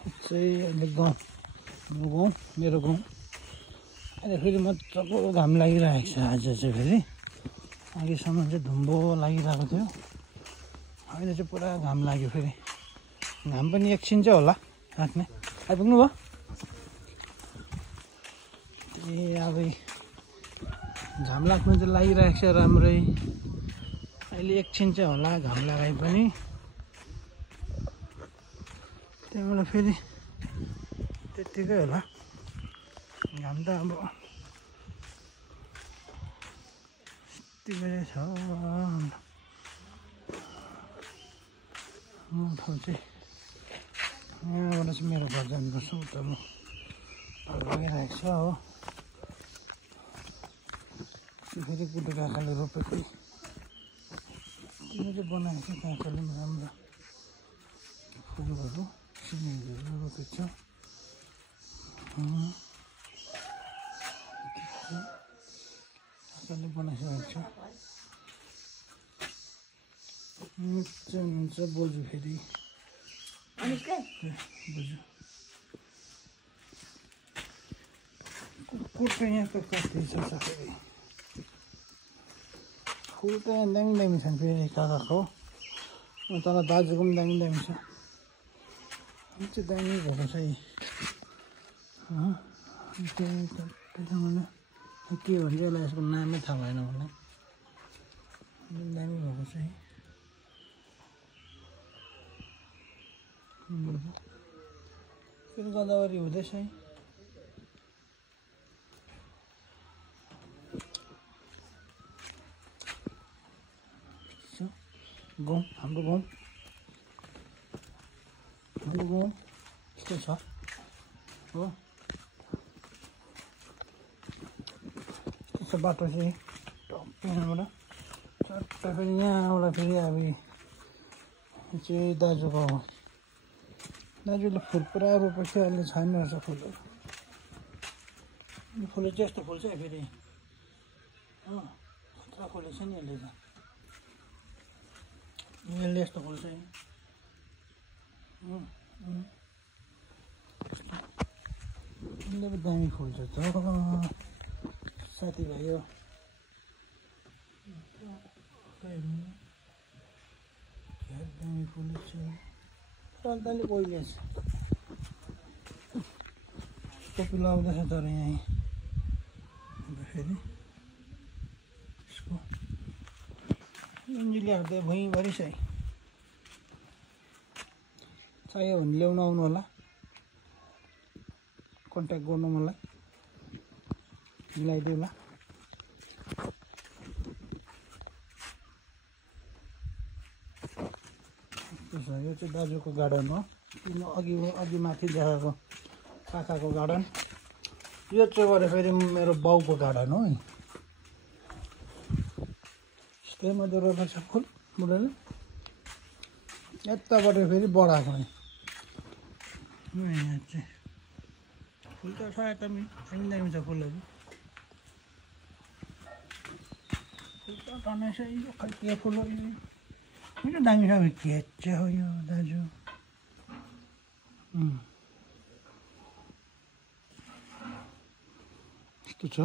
चाहिँ अहिले गाउँ मेरो गाउँ अहिले फेरि मजाको घाम लागिरहेको छ। आज चाहिँ फेरि अघिसम्म चाहिँ धुम्बो लागिरहेको थियो, अहिले चाहिँ पुरा घाम लाग्यो। फेरि घाम पनि एकछिन चाहिँ होला राख्ने। आइपुग्नु भयो? ए अब घाम लाग्नु चाहिँ लागिरहेको छ राम्रै। अहिले एकछिन चाहिँ होला घाम लगाए पनि, त्यहाँबाट फेरि त्यत्तिकै होला घाम त। अब यत्तिकै छ ठाउँ चाहिँ। यहाँबाट चाहिँ मेरो घर जानुपर्छ, उता म लागिरहेको छ हो। फेरि कुटु काकाले रोपेको त्यो चाहिँ बनाएको छ काकाले पनि राम्रो फुलहरू सिमीहरू रोपेको छ। काकाले बनाइसकेको छ। हुन्छ बोजू फेरि बोजू कुकुर त यहाँको कति छ सबै। फुल त यहाँ दामी दामी छन् फेरि काकाको, तल दाजुको पनि दामी दामी छ। चाहिँ दामी भएको छ यी के भन्छ यसलाई, यसको नामै थाहा भएन मलाई। दामी भएको छ है। फेरि गोदावरी हुँदैछ है। गाउँ हाम्रो गाउँ यस्तो छ हो। यस्तो बाटो चाहिँ यहाँबाट चट्ट फेरि यहाँबाट फेरि अब चाहिँ दाजुको हो। दाजुले फुल पुरा रोपेको थियो, अहिले छैन रहेछ फुलहरू। फुल चाहिँ यस्तो फुल्छ है फेरि हो, खतरा फुलेको छ नि यसले त। यसले यस्तो फुल्छ है। यसले पनि दामी फुल्छ त साथीभाइ हो। दामी फुलेको छ। अलि पहिलो छ कपी लाउँदैछ तर यहाँ फेरि यसको इन्जिनले हाल्दै भुइँभरि छ है। चाहियो भने ल्याउनु आउनु होला, कन्ट्याक्ट गर्नु मलाई, मिलाइदिउँला। यो चाहिँ दाजुको गार्डन हो, अघि माथि देखाएको काकाको गार्डन। यो चाहिँ फेरि मेरो बाउको गार्डन हो। यस्तै मात्रै रोपेको छ फुल बुढाले। यताबाट फेरि बढाएको है। यहाँ चाहिँ फुल त छ, यता पनि दामी दामी छ फुलहरू। फुल त टनै छ। यो खै के फुल हो यो? किन दामी छ? के चाहिँ हो यो दाजु? यस्तो छ।